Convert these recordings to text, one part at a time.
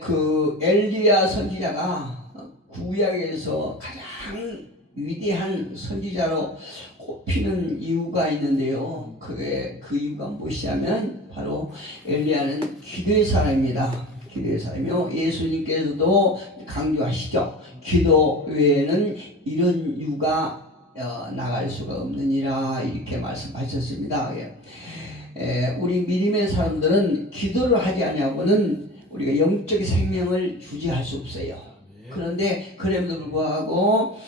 그 엘리야 선지자가 구약에서 가장 위대한 선지자로 꼽히는 이유가 있는데요. 그 이유가 무엇이냐면 바로 엘리야는 기도의 사람입니다. 기도의 사람이요. 예수님께서도 강조하시죠. 기도 외에는 이런 유가 나갈 수가 없느니라 이렇게 말씀하셨습니다. 우리 믿음의 사람들은 기도를 하지 않냐고는 우리가 영적 생명을 유지할 수 없어요. 그런데 그럼에도 불구하고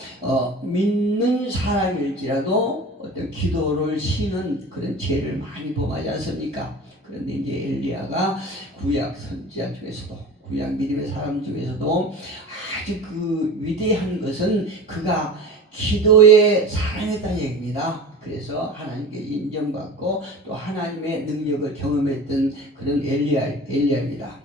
믿는 사람일지라도 어떤 기도를 쉬는 그런 죄를 많이 범하지 않습니까? 그런데 이제 엘리야가 구약 선지자 중에서도 구약 믿음의 사람 중에서도 아주 그 위대한 것은 그가 기도의 사람이었다는 얘기입니다. 그래서 하나님께 인정받고 또 하나님의 능력을 경험했던 그런 엘리야입니다.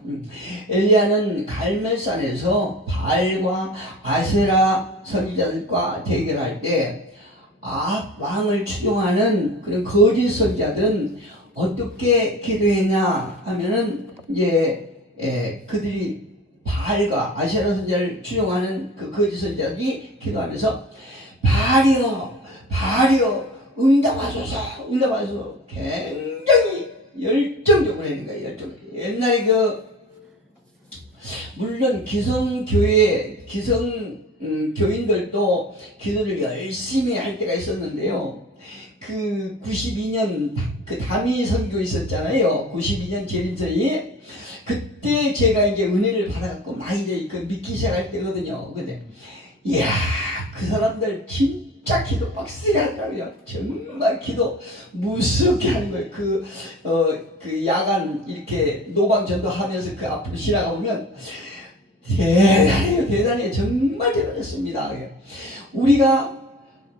엘리야는 갈멜산에서 바알과 아세라 선지자들과 대결할 때 왕을 추종하는 그런 거짓 선지자들은 어떻게 기도했냐 하면은 이제 그들이 바알과 아세라 선지자를 추종하는 그 거짓 선지자들이 기도하면서 바알이여 응답하소서 굉장히 열정적으로 하는 거예요. 열정. 옛날에 물론 교인들도 기도를 열심히 할 때가 있었는데요. 그 92년 그 다미 선교 있었잖아요. 92년 재림선이 그때 제가 이제 은혜를 받아갖고 막 이제 믿기 시작할 때거든요. 근데 이야 그 사람들 진짜 기도 빡세게 하더라고요. 정말 기도 무섭게 하는 거예요. 그 야간 이렇게 노방 전도하면서 그 앞으로 지나가 보면 대단해요. 정말 대단했습니다. 우리가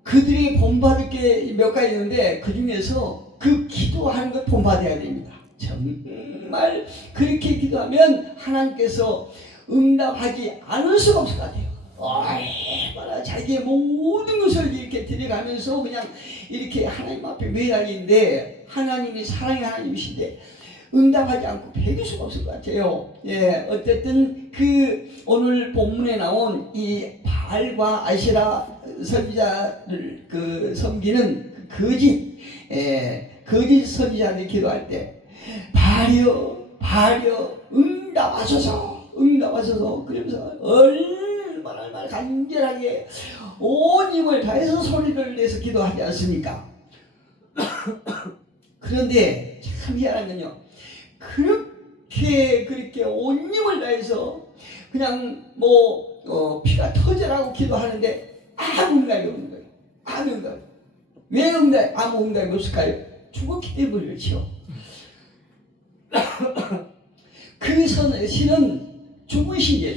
그들이 본받을 게 몇 가지 있는데 그 중에서 그 기도하는 것 본받아야 됩니다. 정말 그렇게 기도하면 하나님께서 응답하지 않을 수가 없을 것 같아요. 얼마나 자기의 모든 것을 이렇게 들여가면서 그냥 이렇게 하나님 앞에 매달리는데 하나님이 사랑의 하나님이신데 응답하지 않고 배길 수가 없을 것 같아요. 어쨌든 오늘 본문에 나온 이 바알과 아세라 선지자를 섬기는 거짓 선지자들이 기도할 때 바알이여 응답하소서 그러면서 얼마나 간절하게 온 힘을 다해서 소리를 내서 기도하지 않습니까? 그런데 참 희한한 건요. 그렇게 온 힘을 다해서 그냥 피가 터져라고 기도하는데 아무 응답이 없는 거예요. 아무 응답. 왜 아무 응답이 없을까요? 죽었기 때문이죠. 그 신은 죽은 신이에요.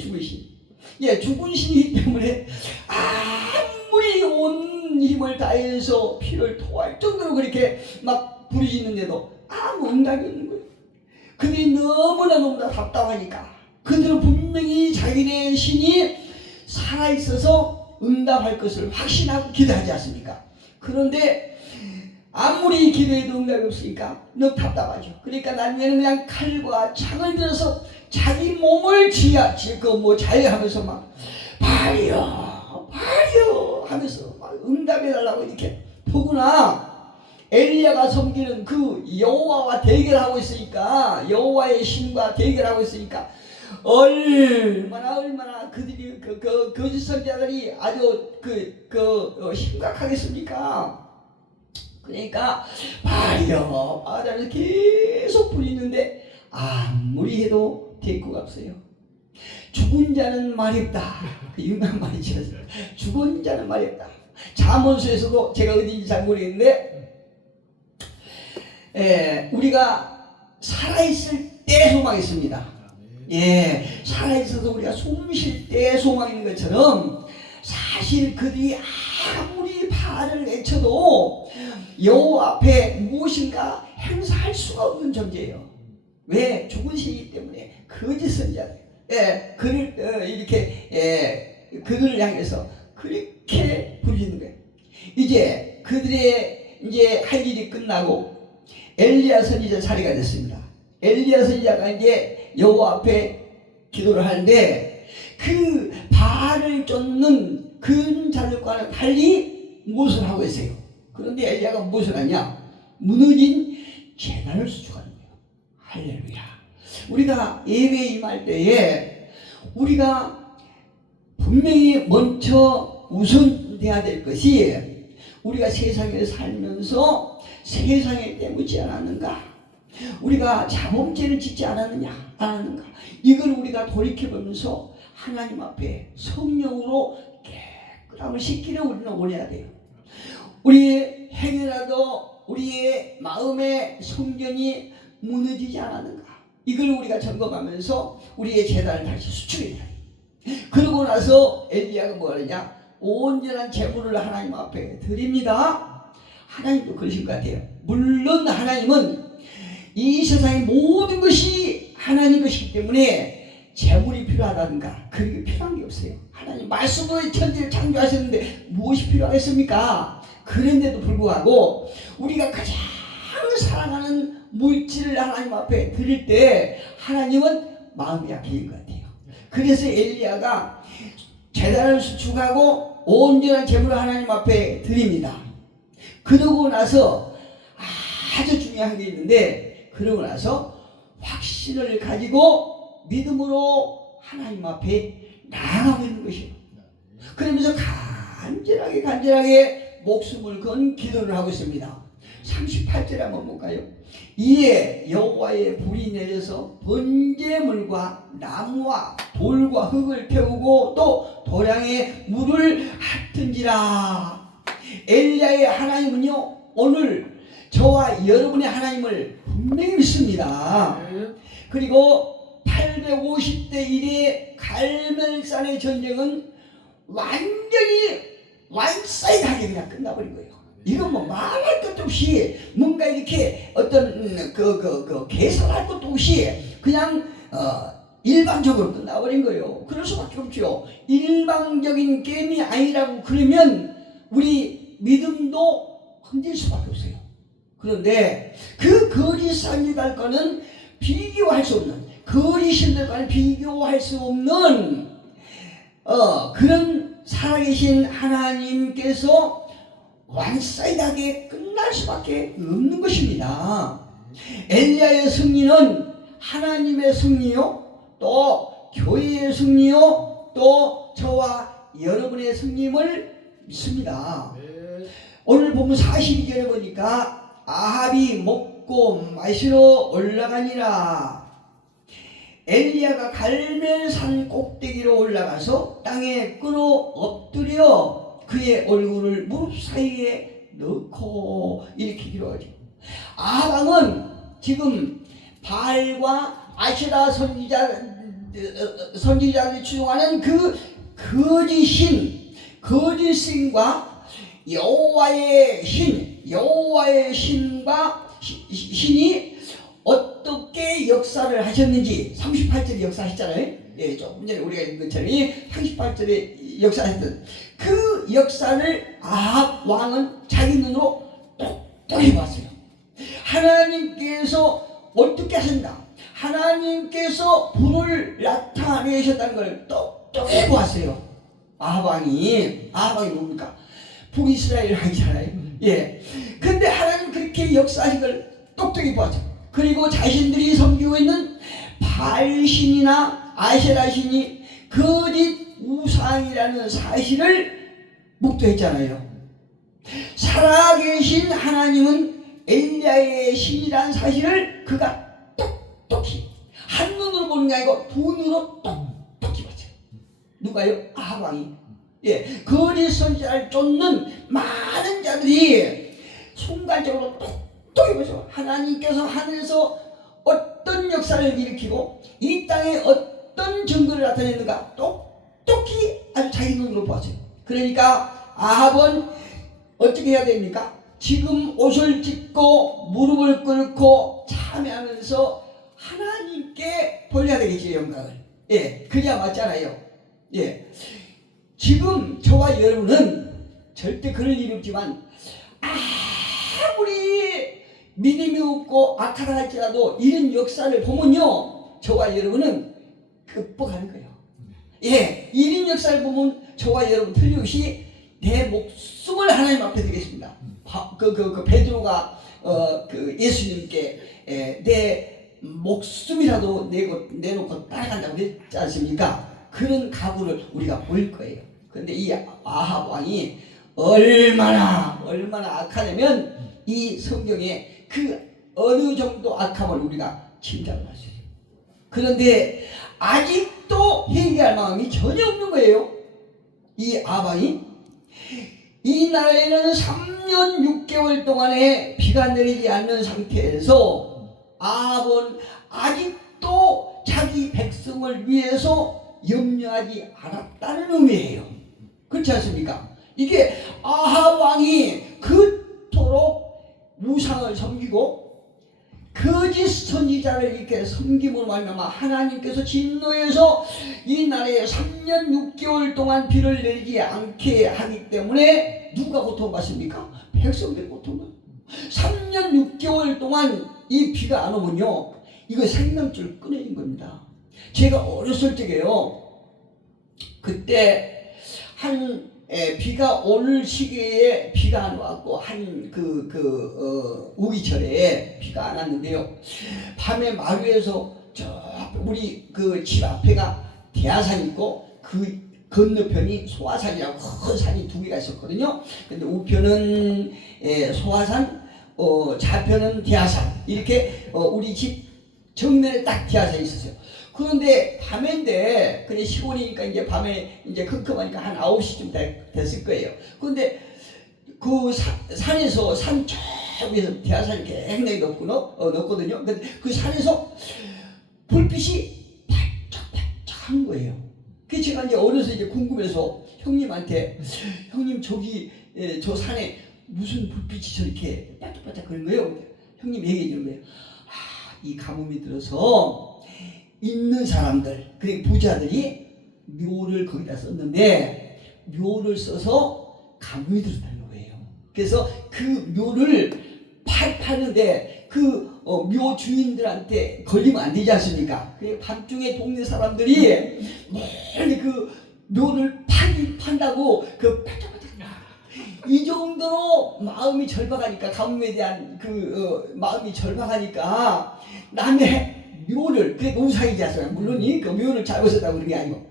죽은 신이기 때문에 아무리 온 힘을 다해서 피를 토할 정도로 그렇게 막 부르짖는데도 아무 응답이 없는 거예요. 그들이 너무나 답답하니까 그들은 분명히 자기네 신이 살아있어서 응답할 것을 확신하고 기도하지 않습니까? 그런데 아무리 기도해도 응답이 없으니까 너무 답답하죠. 그러니까 나중에는 그냥 칼과 창을 들어서 자기 몸을 자해하면서 막 바알이여 하면서 막 응답해달라고 이렇게. 더구나 엘리야가 섬기는 그 여호와와 대결하고 있으니까 여호와의 신과 대결하고 있으니까 얼마나 그들이 거짓 선지자들이 아주 심각하겠습니까? 그러니까 바알이여 하면서 계속 부리는데 아무리 해도 대꾸가 없어요. 죽은 자는 말이 없다. 그 유명한 말이죠. 죽은 자는 말이 없다. 잠언서에서도 제가 어딘지 잘 모르겠는데 우리가 살아있을 때 소망이 있습니다. 살아있어서 우리가 숨 쉴 때 소망이 있는 것처럼 사실 그들이 아무리 바알을 외쳐도 여호와 앞에 무엇인가 행사할 수가 없는 존재예요. 왜? 죽은 신이기 때문에 거짓 선지자들. 그들을 향해서 그렇게 부르짖는 거예요. 이제 그들의 할 일이 끝나고 엘리야 선지자 자리가 됐습니다. 엘리야 선지자가 이제 여호와 앞에 기도를 하는데 그 바알을 쫓는 그 자들과는 달리 무엇을 하고 있어요? 그런데 엘리야가 무엇을 하냐? 무너진 제단을 수축하는 거예요. 할렐루야. 우리가 예배에 임할 때에 우리가 분명히 먼저 우선돼야 될 것이 우리가 세상에 살면서 세상에 때묻지 않았는가? 우리가 자범죄를 짓지 않았느냐? 안 하는가? 이걸 우리가 돌이켜보면서 하나님 앞에 성령으로 깨끗함을 씻기를 우리는 원해야 돼요. 우리의 행위라도 우리의 마음의 성전이 무너지지 않았는가? 이걸 우리가 점검하면서 우리의 제단을 다시 수축해야 돼요. 그러고 나서 엘리야가 뭐 하느냐? 온전한 제물을 하나님 앞에 드립니다. 하나님도 그러신 것 같아요. 물론 하나님은 이 세상의 모든 것이 하나님 것이기 때문에 제물이 필요하다든가 그런 게 필요한 게 없어요. 하나님 말씀으로 천지를 창조하셨는데 무엇이 필요하겠습니까? 그런데도 불구하고 우리가 가장 사랑하는 물질을 하나님 앞에 드릴 때 하나님은 마음이 약해진 것 같아요. 그래서 엘리야가 제단을 수축하고 온전한 제물을 하나님 앞에 드립니다. 그러고 나서 아주 중요한 게 있는데 그러고 나서 확신을 가지고 믿음으로 하나님 앞에 나아가고 있는 것이에요. 그러면서 간절하게 목숨을 건 기도를 하고 있습니다. 38절 한번 볼까요? 이에 여호와의 불이 내려서 번제물과 나무와 돌과 흙을 태우고 또 도량에 물을 핫은지라. 엘리야의 하나님은요 오늘 저와 여러분의 하나님을 분명히 믿습니다. 그리고 850대 1의 갈멜산의 전쟁은 완전히 완사이하게 그냥 끝나버린 거예요. 이건 뭐 말할 것도 없이 뭔가 이렇게 어떤 계산할 것도 없이 그냥 일방적으로 끝나버린 거예요. 그럴 수밖에 없죠. 일방적인 게임이 아니라고 그러면 우리 믿음도 흔들 수밖에 없어요. 그런데 그 거짓 선지자들과는 비교할 수 없는, 거짓신들과는 비교할 수 없는 그런 살아계신 하나님께서 완사이하게 끝날 수밖에 없는 것입니다. 엘리야의 승리는 하나님의 승리요, 또 교회의 승리요, 또 저와 여러분의 승리임을 믿습니다. 오늘 보면 42절에 보니까 아합이 먹고 마시러 올라가니라. 엘리야가 갈멜산 꼭대기로 올라가서 땅에 끌어 엎드려 그의 얼굴을 무릎 사이에 넣고 이렇게 기록하죠. 아합은 지금 바알과 아세라 선지자들이 추종하는 그 거짓신과 여호와의 신과 신이 어떻게 역사를 하셨는지 38절에 역사하셨잖아요. 예, 조금 전에 우리가 읽은 것처럼 38절에 역사하셨던 그 역사를 아합 왕은 자기 눈으로 똑똑히 봤어요. 하나님께서 어떻게 하신다, 하나님께서 불을 나타내셨다는 걸 똑똑히 보았어요. 아합 왕이 뭡니까? 북이스라엘 왕이잖아요. 예. 근데 하나님 그렇게 역사하신 걸 똑똑히 보았죠. 그리고 자신들이 섬기고 있는 바알신이나 아세라신이 거짓 우상이라는 사실을 묵도했잖아요. 살아계신 하나님은 엘리야의 신이라는 사실을 그가 똑똑히 한눈으로 보는 게 아니고 두 눈으로 똑똑히 봤죠. 누가요? 아합 왕이. 예, 거짓 선지자를 쫓는 많은 자들이 순간적으로 똑똑히 보죠. 하나님께서 하늘에서 어떤 역사를 일으키고 이 땅에 어떤 증거를 나타내는가 똑똑히 아주 자기 눈으로 보았어요. 그러니까 아합은 어떻게 해야 됩니까? 지금 옷을 찢고 무릎을 꿇고 참여하면서 하나님께 돌려야 되겠지, 영광을. 예, 그래야 맞잖아요. 예. 지금 저와 여러분은 절대 그럴 일이 없지만 아무리 믿음이 없고 악하다 할지라도 이런 역사를 보면요, 저와 여러분은 극복하는 거예요. 예, 이런 역사를 보면 저와 여러분 틀림없이 내 목숨을 하나님 앞에 드리겠습니다. 베드로가 예수님께 내 목숨이라도 내놓고 따라간다고 했지 않습니까? 그런 각오를 우리가 보일 거예요. 그런데 이 아합 왕이 얼마나 악하냐면 이 성경에 그 어느 정도 악함을 우리가 짐작을 할 수 있어요. 그런데 아직도 회개할 마음이 전혀 없는 거예요. 이 아합 왕이 이 나라에는 3년 6개월 동안에 비가 내리지 않는 상태에서 아합은 아직도 자기 백성을 위해서 염려하지 않았다는 의미예요. 그렇지 않습니까? 이게 아합 왕이 그토록 우상을 섬기고 거짓 선지자를 이렇게 섬김으로 말미암아 하나님께서 진노해서 이 나라에 3년 6개월 동안 비를 내리지 않게 하기 때문에 누가 고통받습니까? 백성들이 고통받아요. 3년 6개월 동안 이 비가 안 오면요, 이거 생명줄 끊어진 겁니다. 제가 어렸을 적에요, 그때 비가 올 시기에 비가 안 왔고 우기철에 비가 안 왔는데요, 밤에 마루에서 우리 그 집 앞에가 대하산 있고 그 건너편이 소화산이라고 큰 산이 두 개가 있었거든요. 근데 우편은 소화산, 좌편은 대하산, 이렇게 우리 집 정면에 딱 대하산이 있었어요. 그런데 밤인데 그냥 시골이니까 이제 밤에 이제 컴컴하니까 한 9시쯤 됐을 거예요. 그런데 그 산에서 산 저기에서 대하산이 굉장히 높거든요. 근데 그 산에서 불빛이 반짝반짝한 거예요. 그 제가 이제 어려서 이제 궁금해서 형님한테, 형님 저기 저 산에 무슨 불빛이 저렇게 반짝반짝 그런 거예요? 형님 얘기해 주는 거예요. 이 가뭄이 들어서 있는 사람들, 그리고 부자들이 묘를 거기다 썼는데 묘를 써서 가뭄이 들었다는 거예요. 그래서 그 묘를 파는데 그 묘 주인들한테 걸리면 안 되지 않습니까? 그래서 밤중에 동네 사람들이 멀리 그 묘를 판다고 그 반짝반짝 이 정도로 마음이 절박하니까, 가뭄에 대한 마음이 절박하니까 남의 묘를, 그게 우상이지 않습니까? 물론 그 묘를 잘못 썼다고 그런 게 아니고,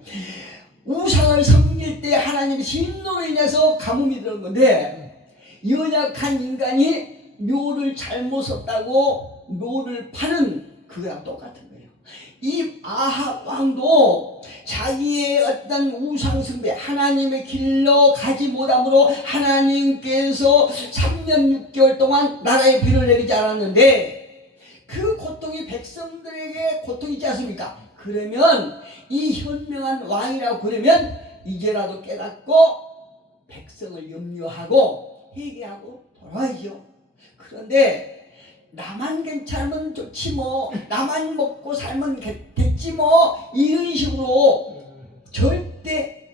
우상을 섬길 때 하나님의 진노로 인해서 가뭄이 들은 건데, 연약한 인간이 묘를 잘못 썼다고 묘를 파는 그거랑 똑같은 거예요. 이 아합 왕도 자기의 어떤 우상 숭배, 하나님의 길로 가지 못함으로 하나님께서 3년 6개월 동안 나라에 비를 내리지 않았는데, 그 고통이 백성들에게 고통이지 않습니까? 그러면 이 현명한 왕이라고 그러면 이제라도 깨닫고 백성을 염려하고 회개하고 돌아와야죠. 그런데 나만 괜찮으면 좋지 뭐, 나만 먹고 살면 됐지 뭐, 이런 식으로 절대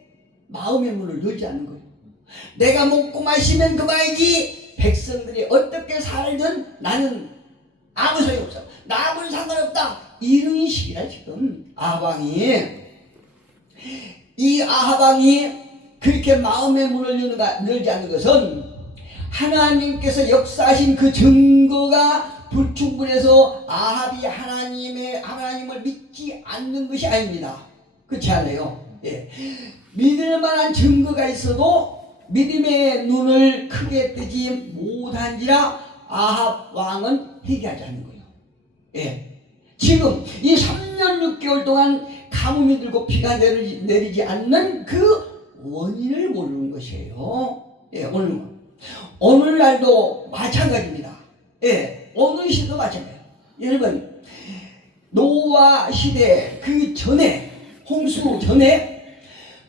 마음의 문을 열지 않는 거예요. 내가 먹고 마시면 그만이지, 백성들이 어떻게 살든 나는 아무 소용 없어, 나하고는 상관없다, 이런 식이라 지금 이 아합왕이 그렇게 마음의 문을 열지 않는 것은 하나님께서 역사하신 그 증거가 불충분해서 아합이 하나님을 믿지 않는 것이 아닙니다. 그렇지 않아요? 예. 믿을 만한 증거가 있어도 믿음의 눈을 크게 뜨지 못한지라 아합 왕은 회개하지 않는 거예요. 예. 지금 이 3년 6개월 동안 가뭄이 들고 비가 내리지 않는 그 원인을 모르는 것이에요. 예, 오늘날도 마찬가지입니다. 예, 어느 시대도 마찬가지예요. 여러분, 노아 시대 그 전에, 홍수 전에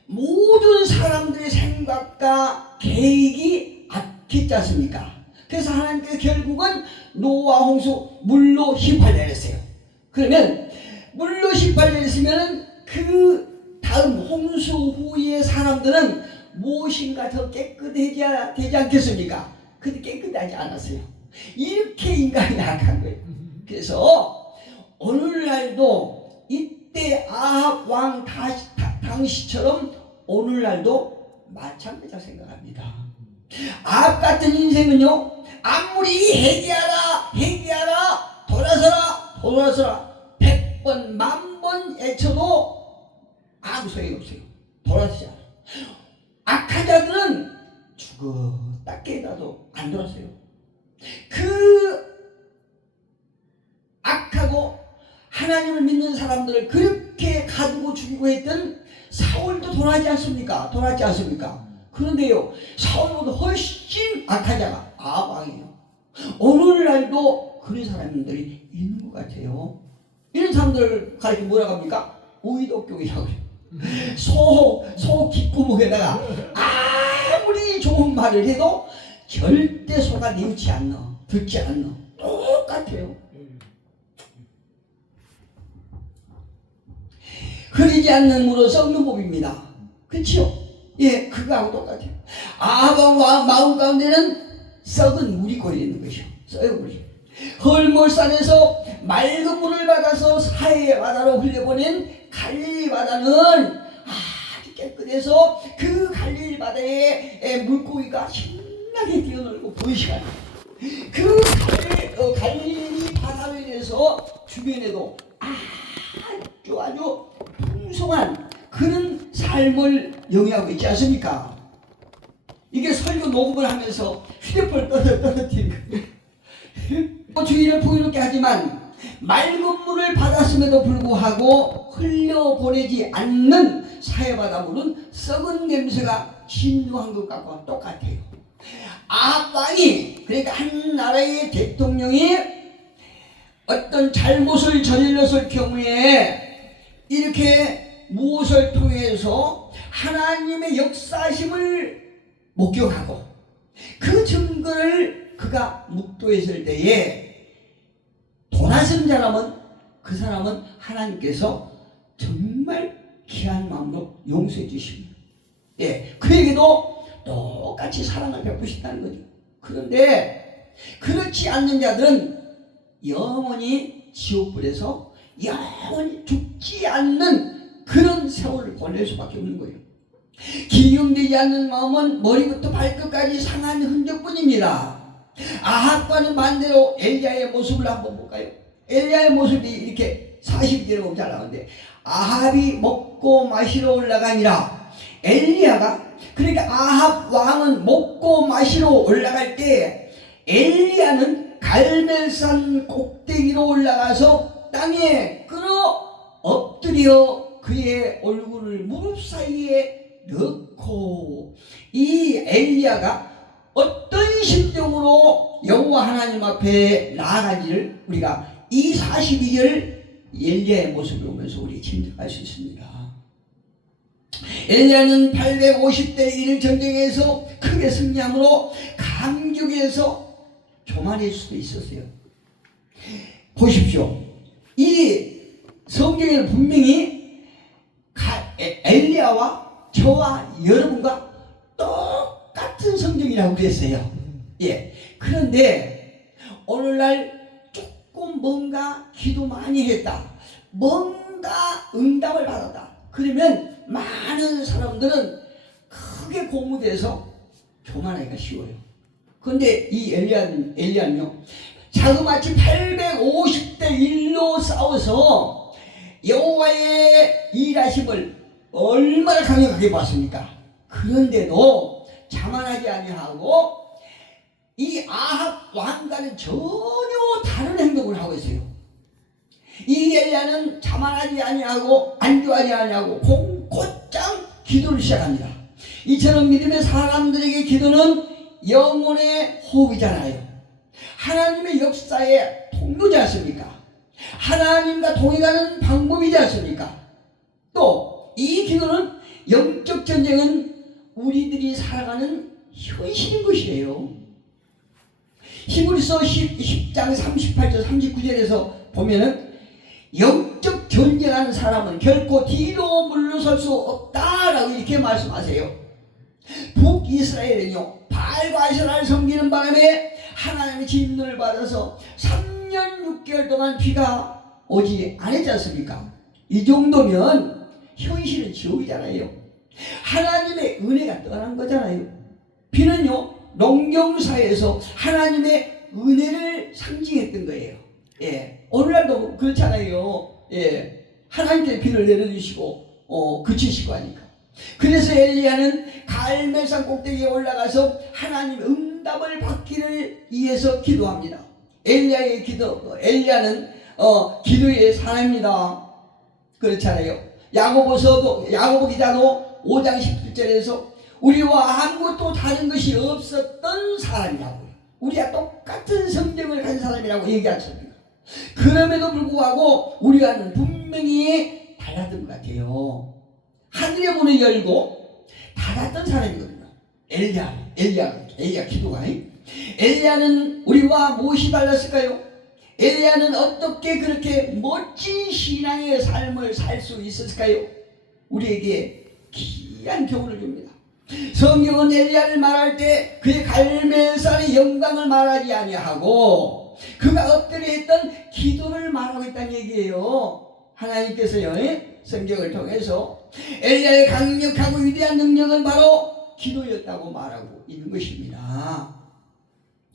모든 사람들의 생각과 계획이 악했지 않습니까? 그래서 하나님께서 결국은 노아 홍수 물로 휘발내렸어요. 그러면 물로 휘발내렸으면 그 다음 홍수 후의 사람들은 무엇인가 더 깨끗해져야 되지 않겠습니까? 근데 깨끗하지 않았어요. 이렇게 인간이 악한 거예요. 그래서 오늘날도 이때 아합 왕 당시처럼 오늘날도 마찬가지라고 생각합니다. 아합 같은 인생은요, 아무리 회개하라 돌아서라 100번 만번 애쳐도 아무 소용이 없어요. 돌아서지 않아. 악한 자들은 죽었다 깨어나도 안 돌아서요. 그 악하고 하나님을 믿는 사람들을 그렇게 가두고 죽이고 했던 사울도 돌아가지 않습니까? 그런데요, 사울보다 훨씬 악한 자가 아합 왕이에요. 오늘날도 그런 사람들이 있는 것 같아요. 이런 사람들 가르쳐 뭐라고 합니까? 오이독경이라고 해요. 소 귓구멍에다가 아무리 좋은 말을 해도 절대 소가 뉘우치 않나, 듣지 않나. 똑같아요. 흐리지 않는 물은 썩는 법입니다. 그렇죠? 예, 그거하고 똑같아요. 아합 마음 가운데는 썩은 물이 고이는 것이요. 썩은 물이. 헐몰산에서 맑은 물을 받아서 사해의 바다로 흘려보낸 갈릴리 바다는 아주 깨끗해서 그 갈릴리 바다에 물고기가 신나게 뛰어놀고 보이시간 그 갈릴리 바다로 인해서 주변에도 아주 풍성한 그런 삶을 영위하고 있지 않습니까? 이게 설교 녹음을 하면서 휴대폰을 떨어뜨리는 거예요. 주의를 풍요롭게 하지만 맑은 물을 받았음에도 불구하고 흘려보내지 않는 사해바다물은 썩은 냄새가 진동한 것과 똑같아요. 아합 왕이, 그러니까 한 나라의 대통령이 어떤 잘못을 저질렀을 경우에 이렇게 무엇을 통해서 하나님의 역사심을 목격하고 그 증거를 그가 묵도했을 때에 돌아선 사람은, 그 사람은 하나님께서 정말 귀한 마음으로 용서해 주십니다. 예, 그에게도 똑같이 사랑을 베푸신다는 거죠. 그런데 그렇지 않는 자들은 영원히 지옥불에서 영원히 죽지 않는 그런 세월을 보낼 수밖에 없는 거예요. 기경되지 않는 마음은 머리부터 발끝까지 상한 흔적뿐입니다. 아합과는 반대로 엘리야의 모습을 한번 볼까요? 엘리야의 모습이 이렇게 40절에 보면 잘 나오는데, 아합이 먹고 마시러 올라가니라. 엘리야가, 그러니까 아합 왕은 먹고 마시러 올라갈 때 엘리야는 갈멜산 꼭대기로 올라가서 땅에 끌어 엎드려 그의 얼굴을 무릎 사이에 넣고, 이 엘리야가 어떤 심정으로 여호와 하나님 앞에 나아간지를 우리가 이 42절 엘리야의 모습을 보면서 우리 짐작할 수 있습니다. 엘리야는 850대 1 전쟁에서 크게 승리함으로 감격에서 교만할 수도 있었어요. 보십시오. 이 성경에는 분명히 엘리야와 저와 여러분과 똑같은 성경이라고 그랬어요. 예. 그런데 오늘날 조금 뭔가 기도 많이 했다, 뭔가 응답을 받았다, 그러면 많은 사람들은 크게 고무돼서 교만하기가 쉬워요. 그런데 이 엘리야는요, 자그마치 850대 1로 싸워서 여호와의 일하심을 얼마나 강력하게 봤습니까? 그런데도 자만하지 아니하고 이 아합 왕과는 전혀 다른 행동을 하고 있어요. 이 엘리야는 자만하지 아니하고 안주하지 아니하고 곧장 기도를 시작합니다. 이처럼 믿음의 사람들에게 기도는 영혼의 호흡이잖아요. 하나님의 역사의 통로지 않습니까? 하나님과 동행하는 방법이지 않습니까? 또 이 기도는, 영적 전쟁은 우리들이 살아가는 현실인 것이에요. 히브리서 10장 38절 39절에서 보면은 영적 전쟁하는 사람은 결코 뒤로 물러설 수 없다라고 이렇게 말씀하세요. 북이스라엘은요, 바알과 아세라를 섬기는 바람에 하나님의 진노를 받아서 3년 6개월 동안 비가 오지 않았지 않습니까? 이 정도면 현실은 지옥이잖아요. 하나님의 은혜가 떠난 거잖아요. 비는요, 농경사에서 하나님의 은혜를 상징했던 거예요. 예, 오늘날도 그렇잖아요. 예, 하나님께 비를 내려주시고 그치시고 하니까. 그래서 엘리야는 갈멜산 꼭대기에 올라가서 하나님 응답을 받기를 위해서 기도합니다. 엘리야의 기도, 엘리야는 기도의 사람입니다. 그렇잖아요. 야고보 기자도 5장 17절에서 우리와 아무것도 다른 것이 없었던 사람이라고요. 우리와 똑같은 성경을 가진 사람이라고 얘기하셨습니다. 그럼에도 불구하고 우리와는 분명히 달랐던 것 같아요. 하늘의 문을 열고 닫았던 사람이거든요. 엘리야 기도가. 엘리야는 우리와 무엇이 달랐을까요? 엘리야는 어떻게 그렇게 멋진 신앙의 삶을 살 수 있었을까요? 우리에게 귀한 교훈을 줍니다. 성경은 엘리야를 말할 때 그의 갈멜산의 영광을 말하지 아니하고 그가 엎드려 했던 기도를 말하고 있다는 얘기예요. 하나님께서요, 성경을 통해서 엘리야의 강력하고 위대한 능력은 바로 기도였다고 말하고 있는 것입니다.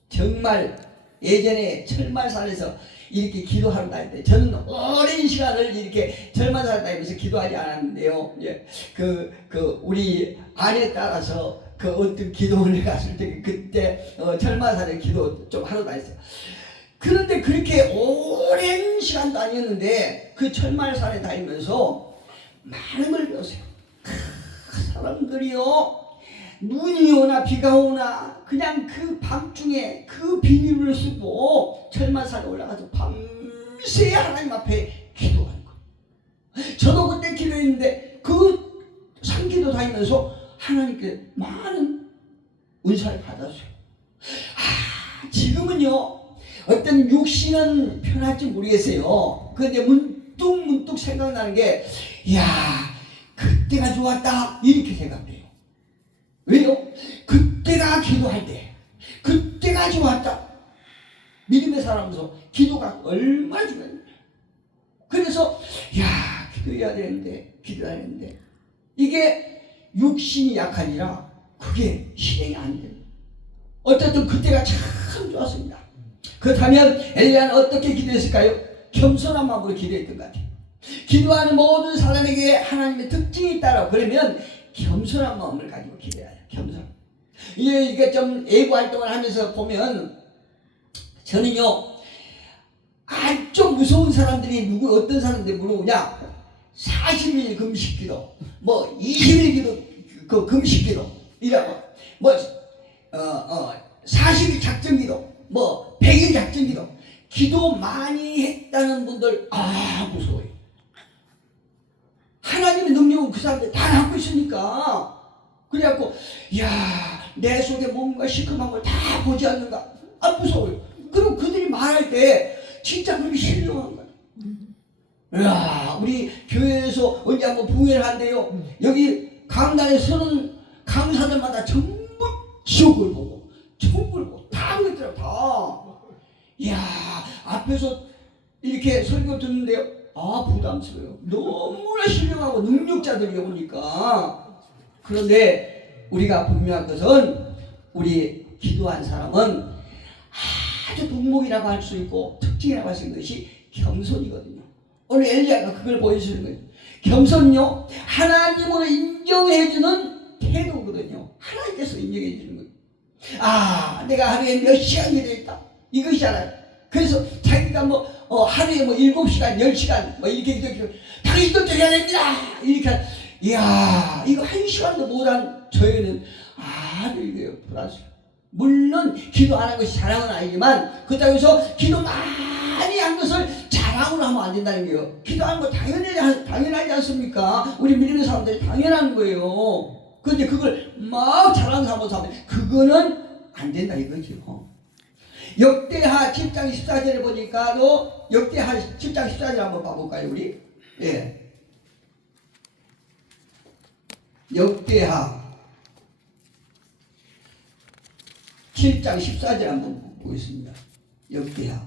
정말 예전에 철마산에서 이렇게 기도하러 다닐 때 저는 오랜 시간을 이렇게 철마산 다니면서 기도하지 않았는데요. 우리 안에 따라서 어떤 기도원에 갔을 때 그때 철마산에 기도 좀 하러 다녔어요. 그런데 그렇게 오랜 시간 다녔는데 그 철마산에 다니면서 많은 걸 배웠어요. 사람들이요, 눈이 오나 비가 오나 그냥 그 밤중에 그 비닐을 쓰고 철마산에 올라가서 밤새 하나님 앞에 기도하는 거예요. 저도 그때 기도했는데 그 산기도 다니면서 하나님께 많은 은사를 받았어요. 지금은요, 어떤 육신은 편할지 모르겠어요. 그런데 문득 생각나는 게, 그때가 좋았다, 이렇게 생각돼요. 왜요? 그때가 기도할 때, 그때가 좋았다. 믿음의 사람으로서 기도가 얼마나 중요해요. 그래서 기도해야 되는데 이게 육신이 약하니라 그게 실행이 안 됩니다. 어쨌든 그때가 참 좋았습니다. 그렇다면 엘리야는 어떻게 기도했을까요? 겸손한 마음으로 기도했던 것 같아요. 기도하는 모든 사람에게 하나님의 특징이 있다라고. 그러면 겸손한 마음을 가지고 기도해야 해요. 겸손. 이게 좀 애고 활동을 하면서 보면 저는요, 아주 무서운 사람들이 어떤 사람들이 물어보냐, 40일 금식기도, 20일 기도, 금식기도 이라고, 40일 작정기도, 100일 작정기도, 기도 많이 했다는 분들 무서워요. 하나님의 능력은 그 사람들 다 갖고 있으니까. 그래갖고 내 속에 뭔가 시큼한 걸 다 보지 않는가, 무서워요. 그럼 그들이 말할 때 진짜 그렇게 신령한 거예요. 우리 교회에서 언제 한번 부흥회를 한대요. 여기 강단에 서는 강사들마다 전부 지옥을 보고 천국을 보고 다 그랬더라고. 앞에서 이렇게 설교 듣는데요, 부담스러워요. 너무나 신령하고 능력자들이 오니까. 그런데 우리가 분명한 것은 우리 기도한 사람은 아주 덕목이라고 할 수 있고 특징이라고 할 수 있는 것이 겸손이거든요. 오늘 엘리야가 그걸 보여주는 거예요. 겸손요, 하나님으로 인정해주는 태도거든요. 하나님께서 인정해주는 거예요. 내가 하루에 몇 시간 기도했다, 이것이잖아요. 그래서 자기가 하루에 7시간, 10시간 이렇게 기도해요. 당신도 드려야 됩니다, 이렇게. 이거 1시간도 못한 저희는 이게 불안해요. 물론 기도 안 한 것이 자랑은 아니지만 그렇다고 해서 기도 많이 한 것을 자랑으로 하면 안 된다는 거예요. 기도하는 거 당연하지 않습니까? 우리 믿음의 사람들이 당연한 거예요. 그런데 그걸 막 자랑 삼아서 하면 그거는 안 된다 이거죠. 역대하 10장 14절에 보니까 역대하 10장 14절 한번 봐볼까요, 우리? 역대하 7장 14절 한번 보겠습니다. 역대하.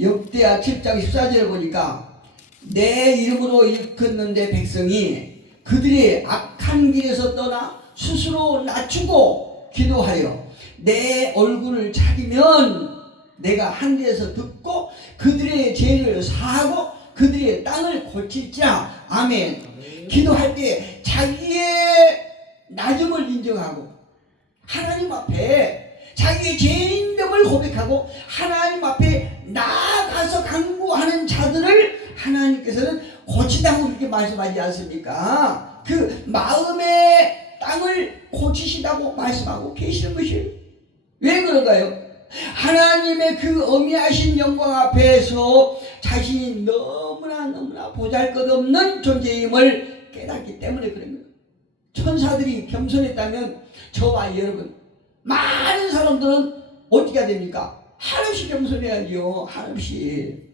역대하 7장 14절을 보니까 내 이름으로 일컫는데 백성이 그들이 악한 길에서 떠나 스스로 낮추고 기도하여 내 얼굴을 찾으면 내가 하늘에서 듣고 그들의 죄를 사하고 그들의 땅을 고칠지라. 아멘. 기도할 때 자기의 낮음을 인정하고 하나님 앞에 자기의 죄인됨을 고백하고 하나님 앞에 나아가서 간구하는 자들을 하나님께서는 고치다고 이렇게 말씀하지 않습니까? 그 마음의 땅을 고치시다고 말씀하고 계시는 것이에요. 왜 그런가요? 하나님의 그 어미하신 영광 앞에서 자신이 너무나 보잘것없는 존재임을 깨닫기 때문에 그런 거예요. 천사들이 겸손했다면 저와 여러분 많은 사람들은 어떻게 해야 됩니까? 한없이 겸손해야지요. 한없이.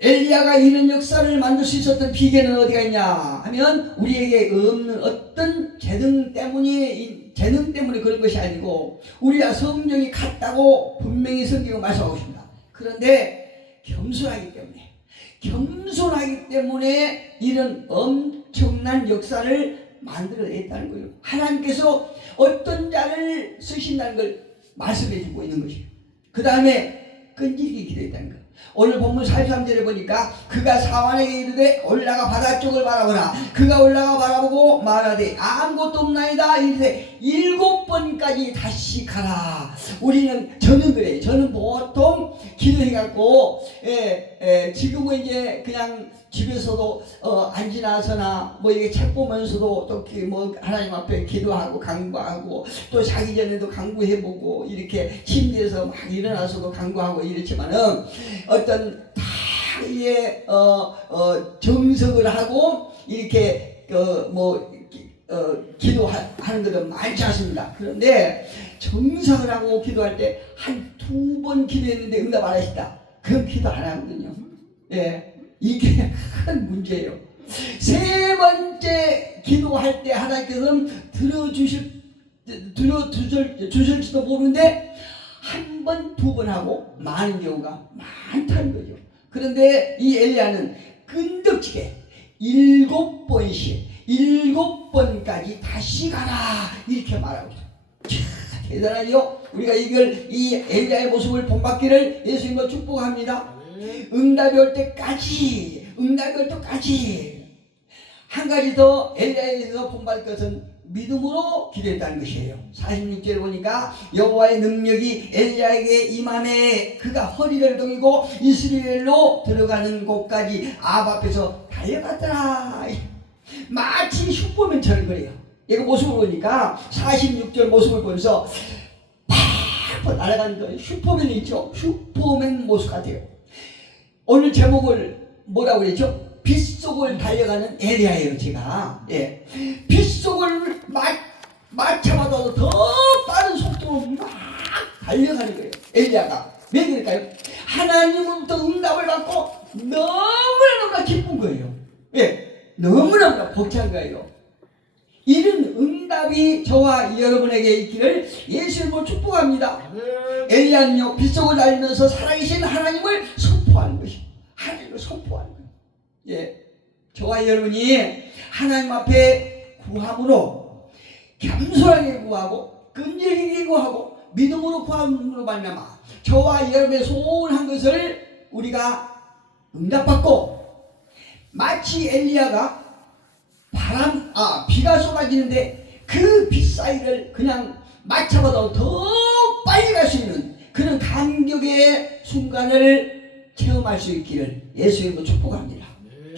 엘리야가 이런 역사를 만들 수 있었던 비결은 어디가 있냐 하면 우리에게 없는 어떤 재능 때문에 그런 것이 아니고 우리와 성령이 같다고 분명히 성경은 말씀하고 있습니다. 그런데 겸손하기 때문에 이런 엄청난 역사를 만들어냈다는 거예요. 하나님께서 어떤 자를 쓰신다는 걸 말씀해 주고 있는 것이에요. 그 다음에 끈질기게 기도했다는 거예요. 오늘 본문 43절에 보니까 그가 사환에게 이르되 올라가 바다 쪽을 바라보라. 그가 올라가 바라보고 말하되 아무것도 없나이다. 이르되 7번까지 다시 가라. 저는 그래요. 저는 보통 기도해갖고 지금은 이제 그냥 집에서도 앉으나서나 뭐 이렇게 책 보면서도 또 뭐 하나님 앞에 기도하고 간구하고 또 자기 전에도 간구해보고 이렇게 침대에서 막 일어나서도 간구하고 이렇지만은 어떤 다의 정석을 하고 이렇게 기도하는 것은 많지 않습니다. 그런데 정석을 하고 기도할 때 한 2번 기도했는데 응답 안 하시다. 그건 기도 안 하거든요. 예. 이게 큰 문제예요. 3번째 기도할 때 하나님께서는 들어주실지도 모르는데 1번, 2번 하고 많은 경우가 많다는 거죠. 그런데 이 엘리야는 끈덕지게 7번까지 다시 가라 이렇게 말하고 있어요. 대단하죠? 우리가 이 엘리야의 모습을 본받기를 예수님과 축복합니다. 응답이 올 때까지 한 가지 더 엘리야에서 본받을 것은 믿음으로 기도했다는 것이에요. 46절에 보니까 여호와의 능력이 엘리야에게 임하매 그가 허리를 동이고 이스라엘로 들어가는 곳까지 아합 앞에서 달려갔더라. 마치 슈퍼맨처럼 그래요. 이거 모습을 보니까 46절 모습을 보면서 팍 날아가는 거예요. 슈퍼맨이 있죠. 슈퍼맨 모습 같아요. 오늘 제목을 뭐라고 그랬죠? 빗속을 달려가는 엘리야예요. 제가 빗속을 마차마다 더 빠른 속도로 막 달려가는 거예요. 엘리야가 왜 그럴까요? 하나님으로부터 응답을 받고 너무나 기쁜 거예요. 너무나 벅찬 거예요. 이런 응답이 저와 여러분에게 있기를 예수님으로 축복합니다. 엘리야는요 빗속을 달리면서 살아계신 하나님을 선포하는 것이 하나님을 선포하는 거예요. 저와 여러분이 하나님 앞에 구함으로 겸손하게 구하고 끈질기게 구하고 믿음으로 구함으로 말미암아 저와 여러분의 소원한 것을 우리가 응답받고 마치 엘리야가 비가 쏟아지는데 그 빛 사이를 그냥 마차보다 더 빨리 갈 수 있는 그런 감격의 순간을 체험할 수 있기를 예수님으로 축복합니다.